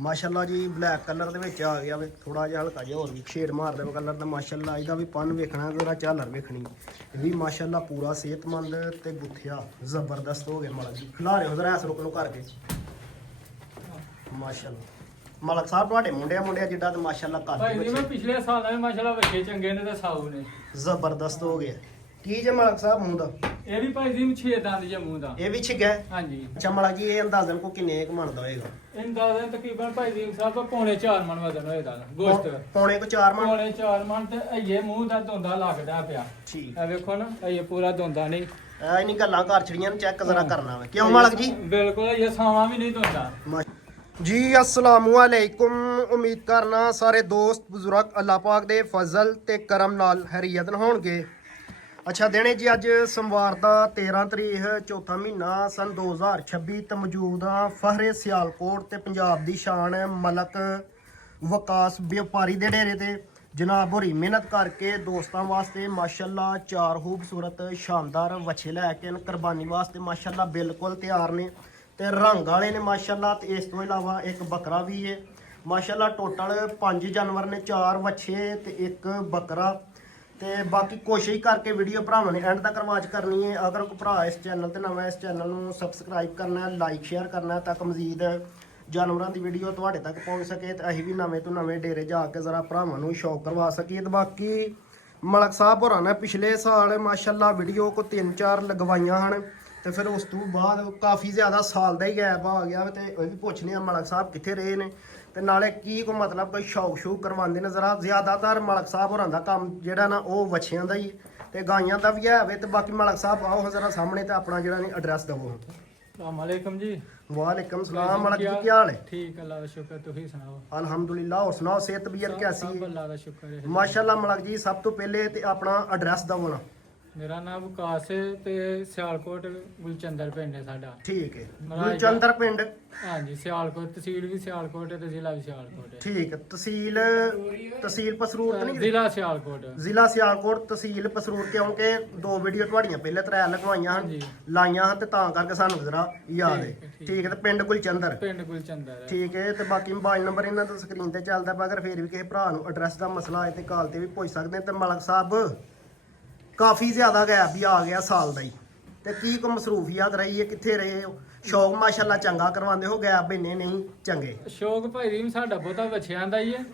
ਮਾਸ਼ਾਅੱਲਾ ਜੀ black colour ਦੇ ਵਿੱਚ ਆ ਗਿਆ ਵੇ ਥੋੜਾ ਜਿਹਾ ਹਲਕਾ ਜਿਹਾ ਹੋਰ ਵੀ ਸ਼ੇਡ ਮਾਰਦਾ ਵੇ ਕਲਰ ਦਾ ਮਾਸ਼ਾਅੱਲਾ ਇਹਦਾ ਵੀ ਪੰਨ ਵੇਖਣਾ ਤੇ ਝਾਲਰ ਵੇਖਣੀ ਇਹ ਵੀ ਮਾਸ਼ਾਅੱਲਾ ਪੂਰਾ ਸਿਹਤਮੰਦ ਤੇ ਗੁੱਥਿਆ ਜ਼ਬਰਦਸਤ ਹੋ ਗਿਆ ਮਲਕ ਜੀ ਖਿਲਾ ਰਿਓ ਜ਼ਰਾ ਇਸ ਰੁਕ ਨੂੰ ਕਰਕੇ ਮਾਸ਼ਾਅੱਲਾ ਮਲਕ ਸਾਹਿਬ ਤੁਹਾਡੇ ਮੁੰਡਿਆਂ ਜਿੱਡਾ ਤੇ ਮਾਸ਼ਾਅੱਲਾ ਭਾਈ ਜੀ ਮੈਂ ਕਰਦੇ ਪਿਛਲੇ ਸਾਲ ਨਾਲ ਮਾਸ਼ਾਅੱਲਾ ਵੇਖੇ ਚੰਗੇ ਨੇ ਤੇ ਸਾਊ ਨੇ ਜ਼ਬਰਦਸਤ ਹੋ ਗਿਆ ਕੀ ਜੇ ਮਲਕ ਸਾਹਿਬ ਮੂੰਹ ਦਾ ਇਹ ਵੀ ਭਾਈ ਜੀ 6 ਦੰਦ ਜੇ ਮੂੰਹ ਦਾ ਇਹ ਵੀ ਛਿੱਗਾ ਹਾਂਜੀ ਅੱਛਾ ਮਲਕ ਜੀ ਇਹ ਅੰਦਾਜ਼ਨ ਕੋ ਕਿੰਨੇ ਕੁ ਬਣਦਾ ਹੋਏਗਾ ਇਹਦਾ ਤਕਰੀਬਨ ਭਾਈ ਜੀ ਸਾਹਿਬ ਪੌਣੇ 4 ਮਣ ਵਜਨ ਹੋਏਗਾ ਗੋਸ਼ਤ ਪੌਣੇ ਕੋ 4 ਮਣ ਪੌਣੇ 4 ਮਣ ਤੇ ਇਹ ਮੂੰਹ ਦਾ ਧੁੰਦਾ ਲੱਗਦਾ ਪਿਆ ਠੀਕ ਇਹ ਵੇਖੋ ਨਾ ਇਹ ਪੂਰਾ ਧੁੰਦਾ ਨਹੀਂ ਐ ਨਹੀਂ ਗੱਲਾਂ ਘਰ ਛੜੀਆਂ ਨੂੰ ਚੈੱਕ ਜ਼ਰਾ ਕਰਨਾ ਵਾ ਕਿਉਂ ਮਲਕ ਜੀ ਬਿਲਕੁਲ ਇਹ ਸਾਵਾਂ ਵੀ ਨਹੀਂ ਧੁੰਦਾ ਜੀ अस्सलामुअलैकुम उम्मीद करना सारे दोस्त बुजुर्ग अल्लाह पाक दे फजल ते करम नाल हैरियत होणगे अच्छा देने जी अज सोमवार दा 13 तरीक चौथा महीना सन 2026 ते मौजूद हाँ फहरे सियालकोट ते पंजाब दी शान मलक वकास व्यापारी दे डेरे ते जनाब होरी मेहनत करके दोस्तों वास्ते माशाल्लाह चार खूबसूरत शानदार वछे लैके कुर्बानी वास्ते माशाल्लाह बिल्कुल तैयार ने ਤੇ ਰੰਗ ਵਾਲੇ ਨੇ ਮਾਸ਼ਾਅੱਲਾ ਤੇ ਇਸ ਤੋਂ ਇਲਾਵਾ ਇੱਕ ਬੱਕਰਾ ਵੀ ਹੈ ਮਾਸ਼ਾਅੱਲਾ ਟੋਟਲ 5 ਜਾਨਵਰ ਨੇ 4 ਵੱਛੇ ਤੇ ਇੱਕ ਬੱਕਰਾ ਤੇ ਬਾਕੀ ਕੋਸ਼ਿਸ਼ ਕਰਕੇ ਵੀਡੀਓ ਭਰਾਵਾਂ ਨੇ ਐਂਡ ਤੱਕ ਵਾਚ ਕਰਨੀ ਹੈ ਅਗਰ ਕੋਈ ਭਰਾ ਇਸ ਚੈਨਲ ਤੇ ਨਵਾਂ ਇਸ ਚੈਨਲ ਨੂੰ ਸਬਸਕ੍ਰਾਈਬ ਕਰਨਾ ਹੈ ਲਾਈਕ ਸ਼ੇਅਰ ਕਰਨਾ ਹੈ ਤਾਂ ਕਿ ਮਜ਼ੀਦ ਜਾਨਵਰਾਂ ਦੀ ਵੀਡੀਓ ਤੁਹਾਡੇ ਤੱਕ ਪਹੁੰਚ ਸਕੇ ਤੇ ਅਸੀਂ ਵੀ ਨਵੇਂ ਤੋਂ ਨਵੇਂ ਡੇਰੇ ਜਾ ਕੇ ਜ਼ਰਾ ਭਰਾਵਾਂ ਨੂੰ ਸ਼ੌਕ ਕਰਵਾ ਸਕੀਏ ਤੇ ਬਾਕੀ ਮਲਕ ਸਾਹਿਬ ਹੋਰਾਂ ਨੇ ਪਿਛਲੇ ਸਾਲ ਮਾਸ਼ਾਅੱਲਾ ਵੀਡੀਓ ਕੋ 3-4 ਲਗਵਾਈਆਂ ਹਨ ਤੇ ਫਿਰ ਉਸ ਤੋਂ ਬਾਅਦ ਕਾਫੀ ਜ਼ਿਆਦਾ ਸਾਲ ਦਾ ਹੀ ਗੈਪ ਆ ਗਿਆ ਤੇ ਉਹ ਵੀ ਪੁੱਛਨੇ ਆ ਮਲਕ ਸਾਹਿਬ ਕਿੱਥੇ ਰਹੇ ਨੇ ਤੇ ਨਾਲੇ ਕੀ ਕੋ ਮਤਲਬ ਕੋਈ ਸ਼ੌਕ ਕਰਵਾਉਂਦੇ ਨੇ ਜ਼ਰਾ ਜ਼ਿਆਦਾਤਰ ਮਲਕ ਸਾਹਿਬ ਹੋਰਾਂ ਦਾ ਕੰਮ ਜਿਹੜਾ ਨਾ ਉਹ ਵੱਛਿਆਂ ਦਾ ਹੀ ਤੇ ਗਾਈਆਂ ਦਾ ਵੀ ਹੈ ਵੇ ਤੇ ਬਾਕੀ ਮਲਕ ਸਾਹਿਬ ਆਓ ਜ਼ਰਾ ਸਾਹਮਣੇ ਤੇ ਆਪਣਾ ਜਿਹੜਾ ਨਹੀਂ ਐਡਰੈਸ ਦਵੋ अस्सलाम वालेकुम जी वालेकुम सलाम मलक जी क्या हाल है ठीक अल्लाह का शुक्र तुम सुनाओ अल्हम्दुलिल्लाह और सुनाओ सेहत तबीयत कैसी सब है अल्लाह का शुक्र है माशाल्लाह मलक जी सब तो पहले ते अपना एड्रेस दवो ना मेरा नाम विकास है ते सियालकोट गुलचंदर पिंड है साडा ठीक है महाराज गुलचंदर पिंड हाँ जी सियालकोट तहसील भी सियालकोट है ते जिला भी सियालकोट है ठीक है तहसील पसरूर तो नहीं जिला सियालकोट ਜ਼ਿਲ੍ਹਾ ਸਿਆਲਕੋਟ ਤਹਿਸੀਲ ਪਸਰੂਰ ਕਿਉਂਕਿ ਦੋ ਵੀਡੀਓ ਤੁਹਾਡੀਆਂ ਪਹਿਲੇ ਤਰ੍ਹਾਂ ਲਗਵਾਈਆਂ ਹਨ ਹਾਂਜੀ। ਲਾਈਆਂ ਹਨ ਤੇ ਤਾਂ ਕਰਕੇ ਸਾਨੂੰ ਜ਼ਰਾ ਯਾਦ ਹੈ ਠੀਕ ਹੈ ਤੇ ਪਿੰਡ ਗੁਲਚੰਦਰ पिंड गुलचंदर है ਠੀਕ ਹੈ ਤੇ ਬਾਕੀ ਮੋਬਾਈਲ ਨੰਬਰ ਇਹਨਾਂ ਦਾ ਸਕਰੀਨ ਤੇ ਚੱਲਦਾ ਪਿਆ ਅਗਰ ਫੇਰ ਵੀ ਕਿਸੇ ਭਰਾ ਨੂੰ ਐਡਰੈਸ ਦਾ ਮਸਲਾ ਹੈ ਤੇ ਕਾਲ ਤੇ ਵੀ ਪੁੱਛ ਸਕਦੇ ਆ। ਤੇ ਮਲਕ ਸਾਹਿਬ ਕਾਫੀ ਜ਼ਿਆਦਾ ਗੈਪ ਵੀ ਆ ਗਿਆ ਸਾਲ ਦਾ ਹੀ ਤੇ ਕੀ ਕੋ ਮਸਰੂਫੀਅਤ ਰਹੀ ਹੈ ਕਿੱਥੇ ਰਹੇ ਹੋ ਸ਼ੌਕ ਮਾਸ਼ਾਅੱਲਾ ਚੰਗਾ ਕਰਵਾਉਂਦੇ ਹੋ ਗੈਪ ਇੰਨੇ ਨਹੀਂ ਚੰਗੇ ਸ਼ੌਕ ਭਾਈ ਜੀ ਸਾਡਾ ਬਹੁਤਾ ਬੱਚਿਆਂ ਦਾ ਹੀ ਹੈ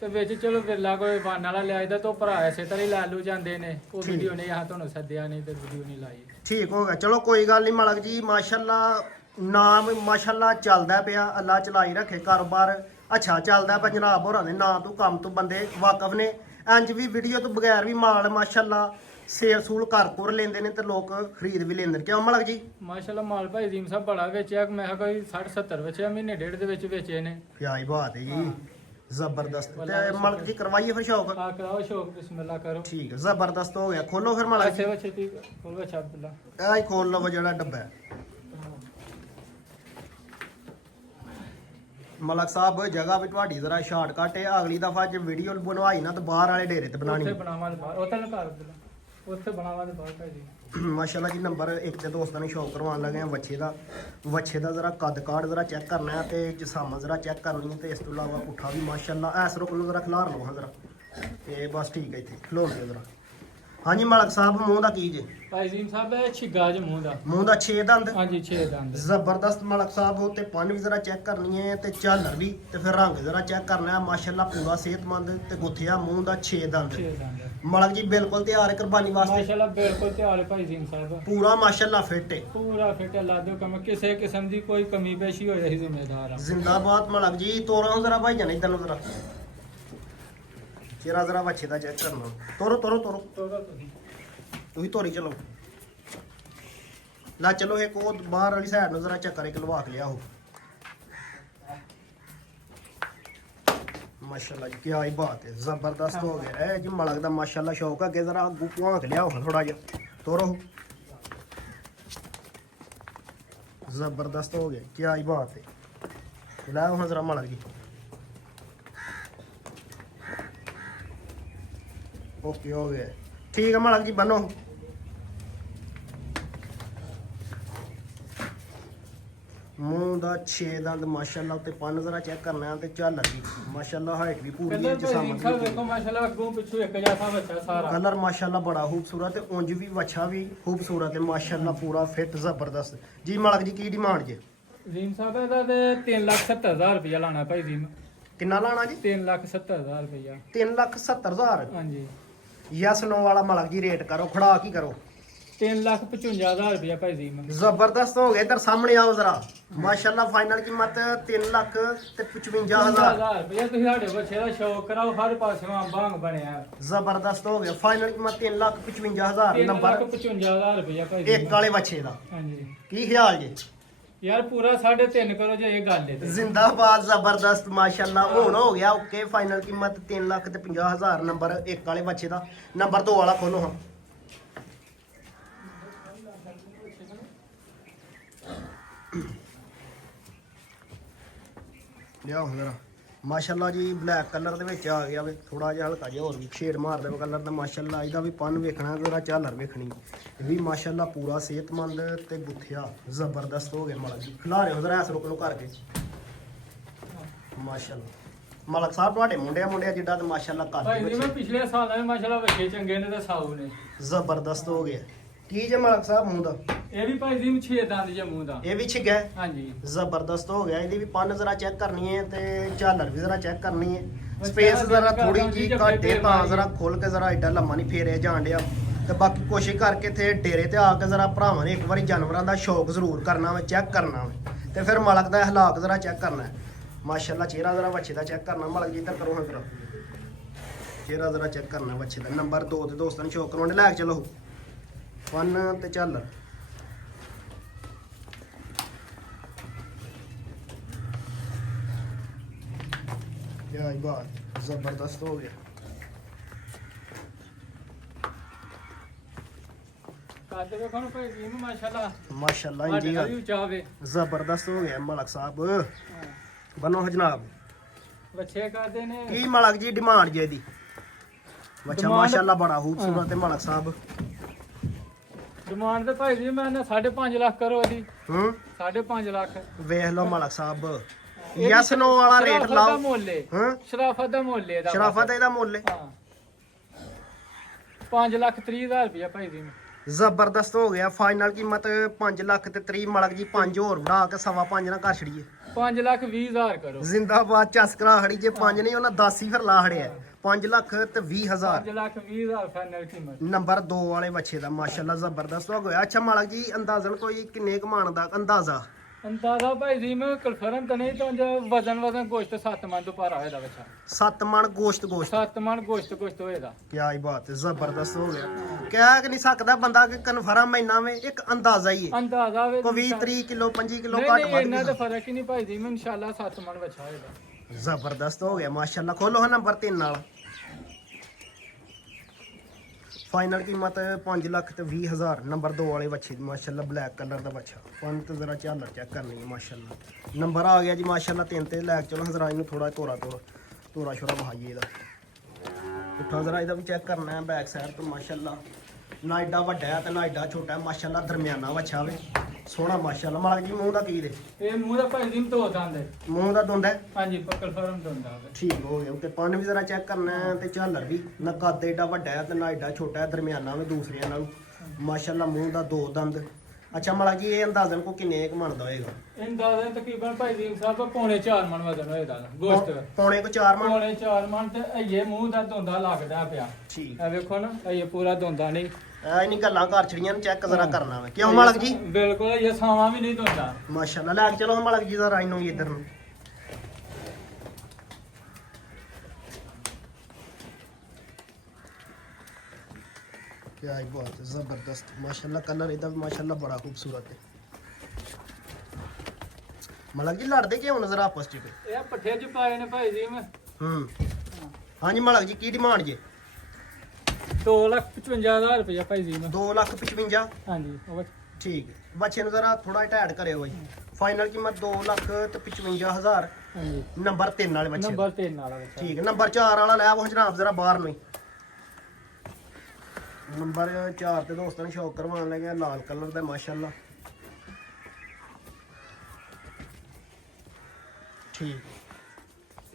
ਤੇ ਵਿੱਚ ਚਲੋ ਵਿਰਲਾ ਕੋਈ ਵਾਨ ਵਾਲਾ ਲਿਆਇਦਾ ਤੋਂ ਭਰਾ ਐਸੇ ਤਰ੍ਹਾਂ ਹੀ ਲਾਲੂ ਜਾਂਦੇ ਨੇ ਉਹ ਠੀਕ। ਵੀਡੀਓ ਨੇ ਆਹ ਤੁਹਾਨੂੰ ਸੱਦਿਆ ਨਹੀਂ ਤੇ ਵੀਡੀਓ ਨਹੀਂ ਲਾਈ ਠੀਕ ਹੋ ਗਿਆ ਚਲੋ ਕੋਈ ਗੱਲ ਨਹੀਂ ਮਲਕ ਜੀ ਮਾਸ਼ਾਅੱਲਾ ਨਾਮ ਮਾਸ਼ਾਅੱਲਾ ਚੱਲਦਾ ਪਿਆ ਅੱਲਾ ਚਲਾਈ ਰੱਖੇ ਕਾਰੋਬਾਰ ਅੱਛਾ ਚੱਲਦਾ ਪਿਆ ਜਨਾਬ ਹੋਰਾਂ ਦੇ ਨਾਂ ਤੋਂ ਕੰਮ ਤੋਂ ਬੰਦੇ ਵਾਕਫ ਨੇ ਇੰਜ ਵੀ ਵੀਡੀਓ ਤੋਂ ਬਗੈਰ ਵੀ ਮਾਲ ਮਾਸ਼ਾਅੱਲਾ ਸੇਲ ਸੂਲ ਕਰ ਲੈਂਦੇ ਨੇ ਤੇ ਲੋਕ ਖਰੀਦ ਵੀ ਲੈਂਦੇ ਨੇ ਕਿਉਂ ਮਲਕ ਜੀ ਮਾਸ਼ਾਅੱਲਾ ਮਾਲ ਭਾਈ ਜੀ ਸਾਹਿਬ ਬੜਾ ਵੇਚਿਆ ਮੈਂ ਕਿਹਾ ਕੋਈ 60 70 ਵੇਚਿਆ ਮਹੀਨੇ ਡੇਢ ਦੇ ਵਿੱਚ ਵੇਚੇ ਨੇ ਕਿਆ ਹੀ ਬਾਤ ਹੈ ਜੀ ਜ਼ਬਰਦਸਤ ਤੇ ਮਲਕ ਜੀ ਕਰਵਾਈਏ ਫਿਰ ਸ਼ੌਕ ਆ ਕਰਾਓ ਸ਼ੌਕ ਬਿਸਮਿਲ੍ਲਾ ਕਰੋ ਠੀਕ ਹੈ ਜ਼ਬਰਦਸਤ ਹੋ ਗਿਆ ਖੋਲੋ ਫਿਰ ਮਲਕ ਜੀ ਐਸੇ ਬੱਚੇ ਤੀ ਕੋਲ ਬੱਚਾ ਅਬਦੁੱਲਾ ਇਹ ਹੀ ਖੋਲ ਲਵੋ ਜਿਹੜਾ ਡੱਬਾ ਹੈ ਮਲਕ ਸਾਹਿਬ ਜਗ੍ਹਾ ਵੀ ਤੁਹਾਡੀ ਜ਼ਰਾ ਸ਼ਾਰਟਕਟ ਹੈ ਅਗਲੀ ਦਫਾ ਜੇ ਵੀਡੀਓ ਬਣਵਾਈ ਨਾ ਤਾਂ ਬਾਹਰ ਵਾਲੇ ਡੇਰੇ ਤੇ ਬਣਾਣੀ ਉੱਥੇ ਬਣਾਵਾਂ ਦੇ ਬਾਹਰ ਉੱਥੇ ਨਾ ਘਰ ਅਬਦੁੱਲਾ ਉੱਥੇ ਬਣਾਵਾਂ ਦੇ ਬਾਹਰ ਭਾਈ ਜੀ ਮਾਸ਼ਾਅੱਲਾ ਜੀ ਨੰਬਰ 1 ਤੇ ਦੋਸਤਾਂ ਨੂੰ ਸ਼ੌਕ ਕਰਵਾਉਣ ਲੱਗੇ ਆ ਵੱਛੇ ਦਾ ਜ਼ਰਾ ਕੱਦ ਕਾੜ ਜ਼ਰਾ ਚੈੱਕ ਕਰਨਾ ਹੈ ਤੇ ਜਸਾਮਾ ਜ਼ਰਾ ਚੈੱਕ ਕਰਨੀ ਹੈ ਤੇ ਇਸ ਤੋਂ ਇਲਾਵਾ ਪੁੱਠਾ ਵੀ ਮਾਸ਼ਾਅੱਲਾ ਐਸ ਰੁਕ ਨੂੰ ਜ਼ਰਾ ਖਿਲਾਰ ਲਓ ਹਾਂ ਜ਼ਰਾ ਤੇ ਬਸ ਠੀਕ ਹੈ ਇੱਥੇ ਖਲੋਣ ਦਿਓ ਜ਼ਰਾ ਹਾਂਜੀ ਮਲਕ ਸਾਹਿਬ ਮੂੰਹ ਦਾ ਕੀ ਜੇ ਭਾਈ ਜੀ ਸਾਹਿਬ ਇਹ ਛਿੱਗਾ ਜ ਮੂੰਹ ਦਾ 6 ਦੰਦ ਹਾਂਜੀ 6 ਦੰਦ ਜ਼ਬਰਦਸਤ ਮਲਕ ਸਾਹਿਬ ਹੋ ਤੇ ਪੰਨ ਵੀ ਜ਼ਰਾ ਚੈੱਕ ਕਰਨੀ ਹੈ ਤੇ ਝਾਲਰ ਵੀ ਤੇ ਫਿਰ ਰੰਗ ਜ਼ਰਾ ਚੈੱਕ ਕਰਨਾ ਹੈ ਮਾਸ਼ਾਅੱਲਾ ਪੂਰਾ ਸਿਹਤਮੰਦ ਤੇ ਗੁੱਥਿਆ ਮੂੰਹ ਦਾ 6 ਦੰਦ 6 ਦੰਦ ਮਲਕ ਜੀ ਬਿਲਕੁਲ ਤਿਆਰ ਹੈ ਕੁਰਬਾਨੀ ਵਾਸਤੇ ਮਾਸ਼ਾਅੱਲਾ ਬਿਲਕੁਲ ਤਿਆਰ ਹੈ ਭਾਈ ਜੀ ਸਾਹਿਬ ਪੂਰਾ ਮਾਸ਼ਾਅੱਲਾ ਫਿੱਟ ਹੈ ਪੂਰਾ ਫਿੱਟ ਲਾ ਦਿਓ ਕਮ ਕਿਸੇ ਕਿਸਮ ਦੀ ਕੋਈ ਕਮੀ ਪੇਸ਼ੀ ਹੋ ਰਹੀ ਜ਼ਿੰਮੇਦਾਰ ਆ ਜ਼ਿੰਦਾਬਾਦ ਮਲਕ ਜੀ ਤੋਰਾਂ ਜ਼ਰਾ ਭਾਈ ਜਾਨ ਇਧਰ ਨੂੰ ਜ਼ਰਾ ਚਿਹਰਾ ਜ਼ਰਾ ਵੱਛੇ ਦਾ ਚੈੱਕ ਕਰਨਾ ਤੋਰੋ ਤੁਸੀਂ ਤੋਰੀ ਚਲੋ ਲਾ ਚਲੋ ਇੱਕ ਉਹ ਬਾਹਰ ਵਾਲੀ ਸਾਈਡ ਨੂੰ ਜ਼ਰਾ ਚੱਕਰ ਇੱਕ ਲਵਾ ਕੇ ਲਿਆ ਉਹ ਮਾਸ਼ਾਅੱਲਾ ਜੀ ਕੀ ਆਈ ਬਾਤ ਹੈ ਜ਼ਬਰਦਸਤ ਹੋ ਗਿਆ ਇਹ ਜੀ ਮਲਕ ਦਾ ਮਾਸ਼ਾਅੱਲਾ ਸ਼ੌਕ ਹੈ ਕਿ ਜ਼ਰਾ ਅੱਗੂ ਭਵਾਂਕ ਲਿਆ ਉਹ ਥੋੜਾ ਜਿਹਾ ਤੋਰੋ ਜ਼ਬਰਦਸਤ ਹੋ ਗਿਆ ਕੀ ਆਈ ਬਾਤ ਹੈ ਲੈ ਉਹ ਜ਼ਰਾ ਮਲਕ ਜੀ ओके हो गया ठीक है मलक जी बनो ਮੂੰਹ ਦਾ 6 ਦੰਦ ਮਾਸ਼ਾਅੱਲਾ ਉੱਤੇ ਪੰਨ ਜ਼ਰਾ ਚੈੱਕ ਕਰਨਾ ਤੇ ਝਾਲਰ ਵੀ ਮਾਸ਼ਾਅੱਲਾ ਹਾਈਟ ਵੀ ਪੂਰੀ ਹੈ ਕਲਰ ਭਾਈ ਜਿਸਮ ਜੀ ਸਾਹਿਬ ਵੇਖੋ ਮਾਸ਼ਾਅੱਲਾ ਅੱਗੋਂ ਪਿੱਛੋਂ ਇੱਕ ਜੈਸਾ ਬੱਚਾ ਸਾਰਾ ਕਲਰ ਮਾਸ਼ਾਅੱਲਾ ਬੜਾ ਖੂਬਸੂਰਤ ਤੇ ਉਂਝ ਵੀ ਵੱਛਾ ਵੀ ਖੂਬਸੂਰਤ ਹੈ ਮਾਸ਼ਾਅੱਲਾ ਪੂਰਾ ਫਿੱਟ ਜ਼ਬਰਦਸਤ ਜੀ ਮਾਲਕ ਜੀ ਕੀ ਡਿਮਾਂਡ ਜੇ ਜ਼ੀਮ ਸਾਹਿਬ ਇਹਦਾ ਤੇ 3,70,000 ਰੁਪਇਆ ਲਾਣਾ ਭਾਈ ਜ਼ੀਮ ਕਿੰਨਾ ਲਾਣਾ ਜੀ 3,70,000 ਰੁਪਇਆ 3,70,000 ਹਾਂਜੀ ਯਸ ਨੋ ਵਾਲਾ ਮਾਲਕ ਜੀ ਰੇਟ ਕਰੋ ਖੜਾ ਕੀ ਕਰੋ 3,55,000 ਰੁਪਇਆ ਭਾਈ ਜ਼ੀਮ ਜ਼ਬਰਦਸਤ ਹੋ ਗਏ ਇਧਰ ਸਾਹਮਣੇ ਆਓ ਜ਼ਰਾ ਮਾਸ਼ਾਅੱਲਾ ਫਾਈਨਲ ਕੀਮਤ 3,55,000 ਰੁਪਇਆ ਤੁਸੀਂ ਸਾਡੇ ਬੱਚੇ ਦਾ ਸ਼ੌਕ ਕਰਾਓ ਹਰ ਪਾਸਿਓਂ ਬਾਂਗ ਬਣਿਆ ਜ਼ਬਰਦਸਤ ਹੋ ਗਿਆ ਫਾਈਨਲ ਕੀਮਤ 3,55,000 ਨੰਬਰ 3,55,000 ਰੁਪਇਆ ਭਾਈ ਇੱਕ ਵਾਲੇ ਬੱਚੇ ਦਾ ਹਾਂਜੀ ਕੀ ਖਿਆਲ ਜੇ ਯਾਰ ਪੂਰਾ 3.5 ਕਰੋ ਜੇ ਇਹ ਗੱਲ ਹੈ ਤੇ। ਜ਼ਿੰਦਾਬਾਦ ਜ਼ਬਰਦਸਤ ਮਾਸ਼ਾਅੱਲਾ ਹੁਣ ਹੋ ਗਿਆ ਓਕੇ ਫਾਈਨਲ ਕੀਮਤ 3,50,000 ਨੰਬਰ ਇੱਕ ਵਾਲੇ ਬੱਚੇ ਦਾ ਨੰਬਰ 2 ਵਾਲਾ ਖੋਲੋ ਹਾਂ ਲਿਆਓ ਜ਼ਰਾ ਮਾਸ਼ਾਅੱਲਾ ਜੀ ਬਲੈਕ ਕਲਰ ਦੇ ਵਿੱਚ ਆ ਗਿਆ ਵੇ ਥੋੜਾ ਜਿਹਾ ਹਲਕਾ ਜਿਹਾ ਹੋਰ ਵੀ ਸ਼ੇਡ ਮਾਰ ਦੇਵੇ ਕਲਰ ਦਾ ਮਾਸ਼ਾਅੱਲਾ ਇਹਦਾ ਵੀ ਪੰਨ ਵੇਖਣਾ ਜ਼ਰਾ ਝਾਲਰ ਵੇਖਣੀ ਇਹ ਵੀ ਮਾਸ਼ਾਅੱਲਾ ਪੂਰਾ ਸਿਹਤਮੰਦ ਤੇ ਗੁੱਥਿਆ ਜ਼ਬਰਦਸਤ ਹੋ ਗਿਆ ਮਾਲਕ ਜੀ ਖਿਲਾ ਰਹੇ ਹੋ ਜ਼ਰਾ ਐਸ ਰੁਕ ਨੂੰ ਕਰਕੇ ਮਾਸ਼ਾਅੱਲਾ ਮਾਲਕ ਸਾਹਿਬ ਤੁਹਾਡੇ ਮੁੰਡਿਆਂ ਜਿੱਡਾ ਤੇ ਮਾਸ਼ਾਅੱਲਾ ਭਾਈ ਜੀ ਕਰਦੇ ਮੈਂ ਪਿਛਲੇ ਸਾਲਾਂ ਵਿੱਚ ਮਾਸ਼ਾਅੱਲਾ ਬੱਚੇ ਚੰਗੇ ਨੇ ਤੇ ਸਾਊ ਨੇ ਜ਼ਬਰਦਸਤ ਹੋ ਗਿਆ ਕੀ ਜੇ ਮਾਲਕ ਸਾਹਿਬ ਮੂੰਹ ਦਾ ਇਹ ਵੀ ਭਾਈ ਜੀ 6 ਦੰਦ ਜੇ ਮੂੰਹ ਦਾ ਇਹ ਵੀ ਛਿੱਗਾ ਹਾਂਜੀ ਜ਼ਬਰਦਸਤ ਹੋ ਗਿਆ ਇਹਦੀ ਵੀ ਪੰਨ ਜ਼ਰਾ ਚੈੱਕ ਕਰਨੀ ਹੈ ਤੇ ਝਾਲਰ ਵੀ ਜ਼ਰਾ ਚੈੱਕ ਕਰਨੀ ਹੈ ਬਸ ਸਪੇਸ ਯਾਰ ਜ਼ਰਾ ਚੈੱਕ ਥੋੜੀ ਕਰਨਾ ਜੀ ਜੀ, ਘੱਟ ਹੈ ਜੱਫੇ ਤਾਂ ਮਾਰੀ। ਜ਼ਰਾ ਖੋਲ ਕੇ ਜ਼ਰਾ ਐਡਾ ਲੰਮਾ ਨਹੀਂ ਫੇਰਿਆ ਜਾਣ ਡਿਆ ਤੇ ਬਾਕੀ ਕੋਸ਼ਿਸ਼ ਕਰਕੇ ਇੱਥੇ ਡੇਰੇ ਤੇ ਆ ਕੇ ਜ਼ਰਾ ਭਰਾਵਾਂ ਨੇ ਇੱਕ ਵਾਰੀ ਜਾਨਵਰਾਂ ਦਾ ਸ਼ੌਕ ਜ਼ਰੂਰ ਕਰਨਾ ਵਾ ਚੈੱਕ ਕਰਨਾ ਵਾ ਤੇ ਫਿਰ ਮਾਲਕ ਦਾ ਹਾਲਾਤ ਜ਼ਰਾ ਚੈੱਕ ਕਰਨਾ ਹੈ ਮਾਸ਼ਾਅੱਲਾ ਚਿਹਰਾ ਜ਼ਰਾ ਬੱਚੇ ਦਾ ਚੈੱਕ ਕਰਨਾ ਮਾਲਕ ਜੀ ਇੱਧਰ ਕਰੋ ਹਾਂ ਫਿਰ ਚਿਹਰਾ ਜ਼ਰਾ ਚੈੱਕ ਕਰਨਾ ਬੱਚੇ ਦਾ ਨੰਬਰ 2 ਤੇ ਦੋਸਤਾਂ ਨੂੰ ਸ਼ੌਕ ਕਰਾਉਣੇ ਲੈ ਕੇ ਚਲੋ ਪੰਨ ਤੇ ਝਾਲਰ ਕਿਆ ਹੀ ਬਾਤ ਜ਼ਬਰਦਸਤ ਹੋ ਗਿਆ ਕੱਦ ਵੇਖੋ ਨਾ ਭਾਈ ਜੀ ਮਾਸ਼ਾਅੱਲਾ ਮਾਸ਼ਾਅੱਲਾ ਸਾਡੇ ਇੰਜੀ ਨਾਲ ਵੀ ਉੱਚਾ ਹੋਵੇ ਜ਼ਬਰਦਸਤ ਹੋ ਗਿਆ ਮਲਕ ਸਾਹਿਬ ਬਨੋ ਜਨਾਬ ਬੱਚੇ ਕਰਦੇ ਨੇ ਕੀ ਮਲਕ ਜੀ ਡਿਮਾਂਡ ਜੇ ਦੀ ਬੱਚਾ Demand- ਮਾਸ਼ਾਅੱਲਾ ਬੜਾ ਖੂਬਸੂਰਤ ਹੈ ਮਲਕ ਸਾਹਿਬ ਡਿਮਾਂਡ ਤੇ ਭਾਈ ਜੀ ਮੈਂ 5.5 ਲੱਖ ਕਰੋ ਇਹਦੀ ਹੂੰ 5.5 ਲੱਖ ਵੇਖ ਲਓ ਮਲਕ ਸਾਹਿਬ ਯਸ ਨੋ ਵਾਲਾ ਰੇਟ ਸ਼ਰਾਫਤ ਦਾ ਲਾਓ ਮੁੱਲ ਏ ਹਾਂ ਸ਼ਰਾਫਤ ਦਾ ਮੁੱਲ ਏ ਇਹਦਾ ਸ਼ਰਾਫਤ ਇਹਦਾ ਮੁੱਲ ਹੈ ਹਾਂ 5,30,000 ਰੁਪਇਆ ਭਾਈ ਜੀ ਜ਼ਬਰਦਸਤ ਹੋ ਗਿਆ ਫਾਈਨਲ ਕੀਮਤ 5 ਲੱਖ ਤੇ 30 ਮਲਕ ਜੀ 5 ਹੋਰ ਵਧਾ ਕੇ 5.5 ਨਾਲ ਕਰ ਛੜੀਏ 5,20,000 ਕਰੋ ਜ਼ਿੰਦਾਬਾਦ ਚਸਕਰਾ ਖੜੀ ਜੇ 5 ਨਹੀਂ ਉਹਨਾਂ 10 ਹੀ ਫਿਰ ਲਾ ਖੜਿਆ 5 ਲੱਖ ਤੇ 20,000 5,20,000 ਫਾਈਨਲ ਕੀਮਤ ਨੰਬਰ 2 ਵਾਲੇ ਬੱਚੇ ਦਾ ਮਾਸ਼ਾਅੱਲਾ ਜ਼ਬਰਦਸਤ ਹੋ ਗਿਆ ਅੱਛਾ ਮਾਲਕ ਜੀ ਅੰਦਾਜ਼ਨ ਕੋਈ ਕਿੰਨੇ ਕਮਾਣ ਦਾ ਅੰਦਾਜ਼ਾ ਅੰਦਾਜ਼ਾ ਭਾਈ ਜੀ ਮੈਂ ਕਨਫਰਮ ਤਾਂ ਨਹੀਂ ਤਾਂ ਜੋ ਵਜ਼ਨ ਗੋਸ਼ਤ 7 ਮਣ ਤੋਂ ਪਾਰ ਹੋਏਦਾ ਬੱਚਾ 7 ਮਣ ਗੋਸ਼ਤ 7 ਮਣ ਗੋਸ਼ਤ ਹੋਏਦਾ ਕਿਆ ਹੀ ਬਾਤ ਹੈ ਜ਼ਬਰਦਸਤ ਹੋ ਗਿਆ ਕਹਿ ਕਿ ਨਹੀਂ ਸਕਦਾ ਬੰਦਾ ਕਿ ਕਨਫਰਮ ਇੰਨਾ ਵੇ ਇੱਕ ਅੰਦਾਜ਼ਾ ਹੀ ਹੈ ਅੰਦਾਜ਼ਾ ਵੇ ਕੋਈ 20 30 ਕਿਲੋ 25 ਕਿਲੋ ਨਹੀਂ ਘੱਟ ਨਹੀਂ ਵੱਧ ਇੰਨਾ ਨਹੀਂ ਤਾਂ ਫਰਕ ਹੀ ਨਹੀਂ ਭਾਈ ਜੀ ਮੈਂ ਇਨਸ਼ਾਅੱਲਾ 7 ਮਣ ਬੱਚਾ ਹੋਏਗਾ ਜ਼ਬਰਦਸਤ ਹੋ ਗਿਆ ਮਾਸ਼ਾਅੱਲਾ ਖੋਲੋ ਹਾਂ ਨੰਬਰ 3 ਨਾਲ ਫਾਈਨਲ ਕੀਮਤ 5 ਲੱਖ ਤੇ 20,000 ਨੰਬਰ 2 ਵਾਲੇ ਬੱਚੇ ਦੀ ਮਾਸ਼ਾਅੱਲਾ ਬਲੈਕ ਕਲਰ ਦਾ ਬੱਚਾ ਫਨ ਤੇ ਜ਼ਰਾ ਝਾਲਰ ਚੈੱਕ ਕਰਨੀ ਹੈ ਮਾਸ਼ਾਅੱਲਾ ਨੰਬਰ ਆ ਗਿਆ ਜੀ ਮਾਸ਼ਾਅੱਲਾ 3 ਤੇ ਲੈ ਕੇ ਚਲੋ ਜ਼ਰਾ ਇਹਨੂੰ ਥੋੜਾ ਤੋਰਾ ਛੋਰਾ ਵਹਾਈਏ ਇਹਦਾ ਪੁੱਠਾ ਜ਼ਰਾ ਇਹਦਾ ਵੀ ਚੈੱਕ ਕਰਨਾ ਹੈ ਬੈਕ ਸਾਈਡ ਤੋਂ ਮਾਸ਼ਾਅੱਲਾ ਨਾ ਏਡਾ ਵੱਡਾ ਹੈ ਤੇ ਨਾ ਏਡਾ ਛੋਟਾ ਹੈ ਮਾਸ਼ਾਅੱਲਾ ਦਰਮਿਆਨਾ ਬੱਚਾ ਵੇ ਸੋਹਣਾ ਮਾਸ਼ਾਅੱਲਾ ਮਾਲਕ ਜੀ ਮੂੰਹ ਦਾ ਕੀ ਦੇ ਇਹ ਮੂੰਹ ਦਾ ਭਾਈ ਜੀ ਧੋ ਦੰਦ ਹੈ ਮੂੰਹ ਦਾ ਦੁੰਦ ਹੈ ਹਾਂਜੀ ਕਨਫਰਮ ਦੰਦ ਆ ਠੀਕ ਹੋ ਗਿਆ ਤੇ ਪੰਨ ਵੀ ਜ਼ਰਾ ਚੈੱਕ ਕਰਨਾ ਹੈ ਤੇ ਝਾਲਰ ਵੀ ਨਾ ਕੱਦ ਏਡਾ ਵੱਡਾ ਹੈ ਤੇ ਨਾ ਏਡਾ ਛੋਟਾ ਹੈ ਦਰਮਿਆਨਾ ਵੀ ਦੂਸਰਿਆਂ ਨਾਲੋਂ ਮਾਸ਼ਾਅੱਲਾ ਮੂੰਹ ਦਾ 2 ਦੰਦ ਅੱਛਾ ਮਾਲਕ ਜੀ ਇਹ ਅੰਦਾਜ਼ਨ ਕੋ ਕਿੰਨੇ ਕੁ ਬਣਦਾ ਹੋਏਗਾ ਅੰਦਾਜ਼ਾ ਤਕਰੀਬਨ ਭਾਈ ਜੀ ਸਾਹਿਬ ਪੌਣੇ 4 ਮਣ ਵਜ਼ਨ ਹੋਏਦਾ ਗੋਸ਼ਤ ਪੌਣੇ ਕੋ 4 ਮਣ ਪੌਣੇ 4 ਮਣ ਤੇ ਇਹ ਮੂੰਹ ਦਾ ਧੁੰਦਾ ਲੱਗਦਾ ਪਿਆ ਠੀਕ ਇਹ ਵੇਖੋ ਨਾ ਇਹ ਪੂਰਾ ਧੁੰਦਾ ਨਹੀਂ ਐ ਨਹੀਂ ਗੱਲਾਂ ਘਰ ਛੜੀਆਂ ਨੂੰ ਚੈੱਕ ਜ਼ਰਾ ਕਰਨਾ ਵਾ ਕਿਉਂ ਮਾਲਕ ਜੀ ਬਿਲਕੁਲ ਇਹ ਸਾਵਾਂ ਵੀ ਨਹੀਂ ਧੁੰਦਾ ਮਾਸ਼ਾਅੱਲਾ ਲੈ ਕੇ ਚਲੋ ਮਾਲਕ ਜੀ ਦਾ ਰਾਈ ਨੂੰ ਵੀ ਇੱਧਰ ਨੂੰ ਕਿਆ ਹੀ ਬਹੁਤ ਜ਼ਬਰਦਸਤ ਮਾਸ਼ਾਅੱਲਾ ਕਲਰ ਇਹਦਾ ਵੀ ਮਾਸ਼ਾਅੱਲਾ ਬੜਾ ਖੂਬਸੂਰਤ ਹੈ ਮਾਲਕ ਜੀ ਲੜਦੇ ਕਿ ਹੁਣ ਜ਼ਰਾ ਆਪਸ ਚ ਕੋਈ ਇਹ ਪੱਠੇ ਚ ਪਾਏ ਨੇ ਭਾਈ ਜੀ ਮੈਂ ਹੂੰ ਹਾਂਜੀ ਮਾਲਕ ਜੀ ਕੀ ਡਿਮਾਂਡ ਜੇ 2,55,000 ਰੁਪਇਆ ਭਾਈ ਜੀ ਮੈਂ 2,55,000 ਹਾਂਜੀ ਉਹ ਠੀਕ ਹੈ ਬੱਚੇ ਨੂੰ ਜ਼ਰਾ ਥੋੜਾ ਟੈਡ ਕਰਿਓ ਬਾਈ ਫਾਈਨਲ ਕੀਮਤ 2,55,000 ਹਾਂਜੀ ਨੰਬਰ 3 ਵਾਲੇ ਬੱਚੇ ਨੰਬਰ 3 ਵਾਲਾ ਬੱਚਾ ਠੀਕ ਹੈ ਨੰਬਰ 4 ਵਾਲਾ ਲੈ ਆਵੋ ਜਨਾਬ ਜ਼ਰਾ ਬਾਹਰ ਨੂੰ ਹੀ ਨੰਬਰ 4 ਤੇ ਦੋਸਤਾਂ ਨੂੰ ਸ਼ੌਕ ਕਰਵਾਉਣ ਲੱਗਿਆ ਲਾਲ ਕਲਰ ਦਾ ਮਾਸ਼ਾਅੱਲਾ ਠੀਕ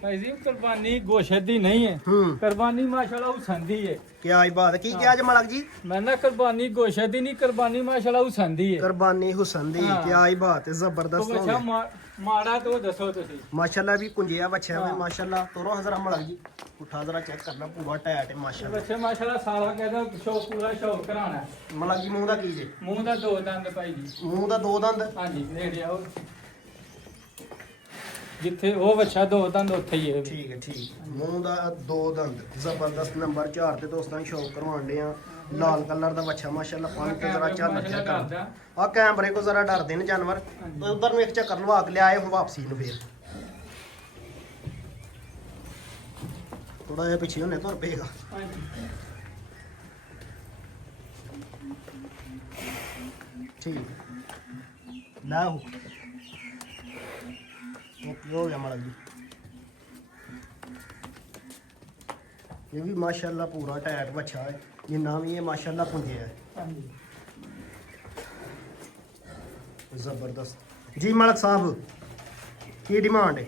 ਭਾਈ ਜੀ ਕੁਰਬਾਨੀ ਗੋਸ਼ਤ ਦੀ ਨਹੀਂ ਹੈ ਹੂੰ ਕੁਰਬਾਨੀ ਮਾਸ਼ਾਅੱਲਾ ਹੁਸਨ ਦੀ ਹੈ ਕਿਆ ਹੀ ਬਾਤ ਹੈ। ਕੀ ਕਿਹਾ ਜੀ ਮਲਕ ਜੀ? ਮੈਂ ਨਾ ਕੁਰਬਾਨੀ ਗੋਸ਼ਤ ਦੀ ਨਹੀਂ ਕੁਰਬਾਨੀ ਮਾਸ਼ਾਅੱਲਾ ਹੁਸਨ ਦੀ ਹੈ ਕੁਰਬਾਨੀ ਹੁਸਨ ਦੀ। ਹਾਂ। ਕਿਆ ਹੀ ਬਾਤ ਹੈ, ਤੋ ਜ਼ਬਰਦਸਤ ਹੋ ਬੱਚਾ ਗਿਆ। ਮਾੜਾ ਤੋਂ ਦੱਸੋ ਤੁਸੀਂ ਮਾਸ਼ਾਅੱਲਾ ਵੀ ਕੁੰਜਿਆ ਬੱਚਾ ਹੈ ਹਾਂ। ਮਾਸ਼ਾਅੱਲਾ। ਤੋਰੋ ਹਜ਼ਰਾ ਮਲਕ ਜੀ, ਉਠਾ ਜ਼ਰਾ ਚੈੱਕ ਕਰਨਾ, ਪੂਰਾ ਟੈਟ ਹੈ ਮਾਸ਼ਾਅੱਲਾ। ਬੱਚੇ ਮਾਸ਼ਾਅੱਲਾ ਸਾਰਾ ਕਹਿੰਦਾ ਸ਼ੌਕ ਪੂਰਾ ਸ਼ੌਕ ਕਰਾਣਾ ਮਲਕ ਜੀ ਮੂੰਹ ਦਾ ਕੀ ਜੇ? ਮੂੰਹ ਦਾ ਦੋ ਦੰਦ ਭਾਈ ਜੀ ਮੂੰਹ ਦਾ ਦੋ ਦੰਦ। ਹਾਂਜੀ ਨੇੜੇ ਆਓ ਜਿੱਥੇ ਉਹ ਬੱਚਾ ਦੋ ਦੰਦ ਉੱਥੇ ਹੀ ਹੈ ਇਹ ਵੀ। ਠੀਕ ਹੈ ਠੀਕ। ਮੂੰਹ ਦਾ ਦੋ ਦੰਦ ਜ਼ਬਰਦਸਤ। ਨੰਬਰ 4 ਤੇ ਦੋਸਤਾਂ ਨੂੰ ਸ਼ੌਕ ਕਰਵਾਉਣ ਦੇ ਆ। ਲਾਲ ਕਲਰ ਦਾ ਬੱਚਾ ਮਾਸ਼ਾਅੱਲਾ। ਪਾਣੀ ਤੇ ਜ਼ਰਾ ਝੱਲ ਮਾਸ਼ਾਅੱਲਾ ਚੈੱਕ ਕਰ। ਕਰਦਾ। ਆ ਕੈਮਰੇ ਕੋ ਜ਼ਰਾ ਡਰਦੇ ਨੇ ਜਾਨਵਰ। ਹਾਂਜੀ। ਉਧਰ ਨੂੰ ਇੱਕ ਚੱਕਰ ਲਵਾ ਕੇ ਲਿਆਏ ਹੁਣ ਵਾਪਸੀ ਨੂੰ ਫੇਰ ਥੋੜਾ ਜਿਹਾ ਪਿੱਛੇ ਹੁੰਨੇ ਤੁਰ ਪਏਗਾ। ਹਾਂਜੀ ਠੀਕ ਲੈ ਹੋ ਹੋ ਗਿਆ ਮਲਕ ਜੀ। ਇਹ ਵੀ ਮਾਸ਼ਾਅੱਲਾ ਪੂਰਾ ਟੈਟ ਬੱਚਾ ਹੈ, ਜਿੰਨਾ ਵੀ ਇਹ ਮਾਸ਼ਾਅੱਲਾ ਪੁੰਜਿਆ ਹੈ। ਹਾਂਜੀ ਜ਼ਬਰਦਸਤ ਜੀ। ਮਲਕ ਸਾਹਿਬ ਕੀ ਡਿਮਾਂਡ ਹੈ?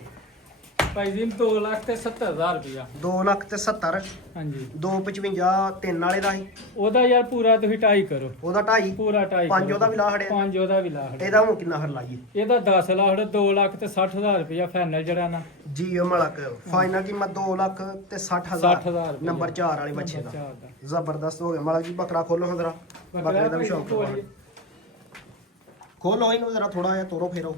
ਭਾਈ ਜੀ 2,70,000 ਰੁਪਇਆ 2,70,000। ਹਾਂਜੀ 255 ਤਿੰਨ ਵਾਲੇ ਦਾ ਸੀ। ਉਹਦਾ ਯਾਰ ਪੂਰਾ ਤੁਸੀਂ 2.5 ਕਰੋ ਉਹਦਾ 2.5। ਪੂਰਾ 2.5 ਪੰਜ ਉਹਦਾ ਵੀ ਲਾ ਖੜਿਆ। 5 ਉਹਦਾ ਵੀ ਲਾ ਖੜਿਆ। ਇਹਦਾ ਹੁਣ ਕਿੰਨਾ ਹਰ ਲਾਈਏ? ਇਹਦਾ 10 ਲੱਖ 2,60,000 ਰੁਪਇਆ ਫਾਈਨਲ ਜਿਹੜਾ ਨਾ ਜੀ ਉਹ ਮਲਕ ਫਾਈਨਲ ਕੀਮਤ 2,60,000 60,000 ਨੰਬਰ 4 ਵਾਲੇ ਬੱਚੇ ਨੰਬਰ ਦਾ। ਚਾਰ ਦਾ। ਜ਼ਬਰਦਸਤ ਹੋ ਗਿਆ ਮਲਕ ਜੀ। ਬੱਕਰਾ ਖੋਲੋ ਹਾਂ ਜ਼ਰਾ, ਬੱਕਰੇ ਦਾ ਵੀ ਸ਼ੌਂਕ ਕਰਵਾਉਣਾ। ਖੋਲੋ ਇਹਨੂੰ ਜ਼ਰਾ, ਥੋੜਾ ਜਿਹਾ ਤੋਰੋ ਫੇਰੋ।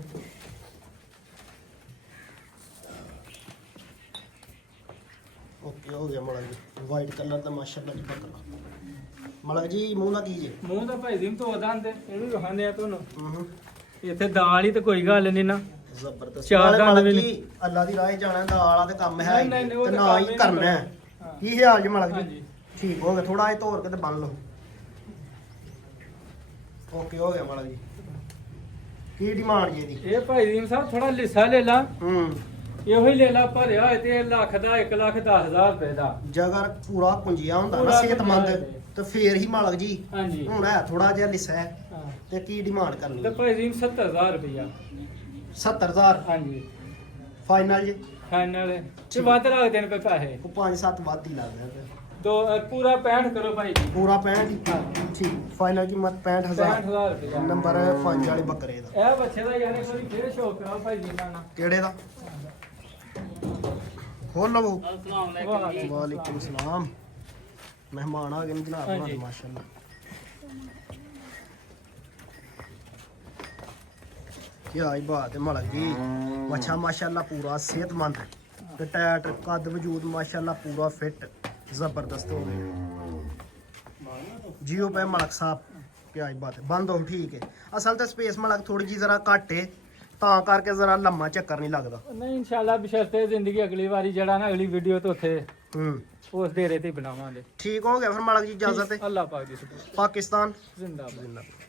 ਓਕੇ ਹੋ ਗਿਆ ਮਲਕ ਜੀ। ਵਾਈਟ ਕਲਰ ਦਾ ਮਾਸ਼ਾਅੱਲਾ ਜੀ ਬੱਕਰਾ। ਮਲਕ ਜੀ ਮੂੰਹ ਦਾ ਕੀ ਜੇ? ਮੂੰਹ ਦਾ ਭਾਈ ਜੀ ਤੋਂ ਦੰਦ ਇਹ ਵੀ ਵਿਖਾਉਂਦੇ ਆ ਤੁਹਾਨੂੰ। ਹੂੰ ਇੱਥੇ ਦਾਲ ਹੀ ਤੇ ਕੋਈ ਗੱਲ ਨਹੀਂ ਨਾ। ਜ਼ਬਰਦਸਤ। ਚਾਰ ਨਾਲੇ ਦੰਦ ਮਲਕ ਵੀ ਜੀ ਅੱਲਾ ਦੀ ਰਾਹ 'ਚ ਜਾਣਾ, ਦਾ ਆਲਾ ਤੇ ਕੰਮ ਹੈ ਹੀ ਨਹੀਂ, ਨਹੀਂ, ਉਹ ਤੇ ਤਾਂ ਨਾ ਕੰਮ ਹੀ ਹੀ ਕਰਨਾ ਨਹੀਂ ਹੈ। ਹਾਂ। ਕੀ ਹਾਲ ਜੀ ਮਲਕ ਜੀ? ਹਾਂਜੀ ਠੀਕ ਹੋ ਗਿਆ। ਥੋੜਾ ਜਿਹਾ ਤੋਰ ਕੇ ਤੇ ਬੰਨ ਲਓ। ਓਕੇ ਹੋ ਗਿਆ ਮਲਕ ਜੀ। ਕੀ ਡਿਮਾਂਡ ਜੀ ਇਹਦੀ? ਇਹ ਭਾਈ ਜੀ ਸਾਹਿਬ ਥੋੜਾ ਲਿਸਾ ਲੈ ਲਾ। ਹੂੰ ਇਹੋ ਹੀ ਲੈ ਲਾ ਭਰਿਆ ਹੋਇਆ ਤੇ ਲੱਖ ਦਾ 1,10,000 ਰੁਪਏ ਦਾ। ਜਗਰ ਪੂਰਾ ਪੁੰਜਿਆ ਹੁੰਦਾ ਨਾ ਪੂਰਾ ਸਿਹਤਮੰਦ, ਪੁੰਜਿਆ ਹੋਇਆ। ਤੇ ਫੇਰ ਹੀ ਮਲਕ ਜੀ। ਹਾਂਜੀ ਹੁਣ ਹੈ ਥੋੜਾ ਜਿਹਾ ਲਿਸਾ ਹੈ। ਹਾਂ ਤੇ ਕੀ ਡਿਮਾਂਡ ਕਰਨੀ? ਤੇ ਭਾਈ ਜੀ 70,000 ਰੁਪਇਆ 70,000 ਹਾਂਜੀ ਫਾਈਨਲ ਜੀ। ਫਾਈਨਲ ਤੇ ਵੱਧ ਲੱਗ ਦੇਣ ਪਏ ਪੈਸੇ। ਉਹ 5-7 ਵੱਧ ਹੀ ਲੱਗਦਾ ਤੇ ਦੋ ਪੂਰਾ 65 ਕਰੋ ਭਾਈ ਜੀ। ਪੂਰਾ 65 ਦੀ। ਹਾਂ ਠੀਕ ਫਾਈਨਲ ਕੀਮਤ 65,000। 65,000 ਰੁਪਇਆ ਨੰਬਰ 5 ਵਾਲੇ ਬੱਕਰੇ ਦਾ। ਇਹ ਬੱਚੇ ਦਾ ਯਾਰ ਇੱਕ ਵਾਰੀ ਫੇਰ ਸ਼ੌਕ ਕਰਾਓ ਭਾਈ ਜੀ ਨਾਲ। ਕਿਹੜੇ ਦਾ? ਖੋਲ ਲਵੋ। ਵਾਹ ਵਾਲੇਕੁਮ ਸਲਾਮ। ਮਹਿਮਾਨ ਆ ਗਏ ਨੇ ਜਨਾਬ ਉਹਨਾਂ ਦੇ ਹਾਂਜੀ। ਮਾਸ਼ਾਅੱਲਾ। ਕੀ ਆਈ ਬਾਤ ਹੈ ਮਲਕ ਜੀ। ਬੱਚਾ ਮਾਸ਼ਾਅੱਲਾ ਪੂਰਾ ਸਿਹਤਮੰਦ ਹੈ ਤੇ ਟੈਟ ਕੱਦ ਵਜੂਦ ਮਾਸ਼ਾਅੱਲਾ ਪੂਰਾ ਫਿੱਟ ਜ਼ਬਰਦਸਤ ਹੋ ਗਿਆ। ਜੀਓ ਪੇ ਮਲਕ ਸਾਹਿਬ ਕੀ ਆਈ ਬਾਤ ਹੈ। ਬੰਦ ਹੋ ਠੀਕ ਹੈ। ਅਸਲ ਤੇ ਸਪੇਸ ਮਲਕ ਥੋੜੀ ਜੀ ਜ਼ਰਾ ਘੱਟ ਹੈ, ਤਾਂ ਕਰਕੇ ਜ਼ਰਾ ਲੰਮਾ ਚੱਕਰ ਨਹੀਂ ਲੱਗਦਾ। ਨਹੀਂ ਇਨਸ਼ਾਅੱਲਾ ਬਸ਼ਰਤੇ ਜ਼ਿੰਦਗੀ ਅਗਲੀ ਵਾਰੀ ਜਿਹੜਾ ਨਾ ਅਗਲੀ ਵੀਡੀਓ ਤੋਂ ਉੱਥੇ ਹੂੰ ਉਸ ਦੇਰੇ ਤੇ ਹੀ ਬਣਾਵਾਂਗੇ। ਠੀਕ ਹੋ ਗਿਆ ਫਿਰ ਮਲਕ ਜੀ। ਇਜਾਜ਼ਤ ਹੈ। ਅੱਲਾਹ ਪਾਕ ਦੀ ਸ਼ੁਕਰ ਪਾਕਿਸਤਾਨ ਜ਼ਿੰਦਾਬਾਦ। ਜ਼ਿੰਦਾਬਾਦ।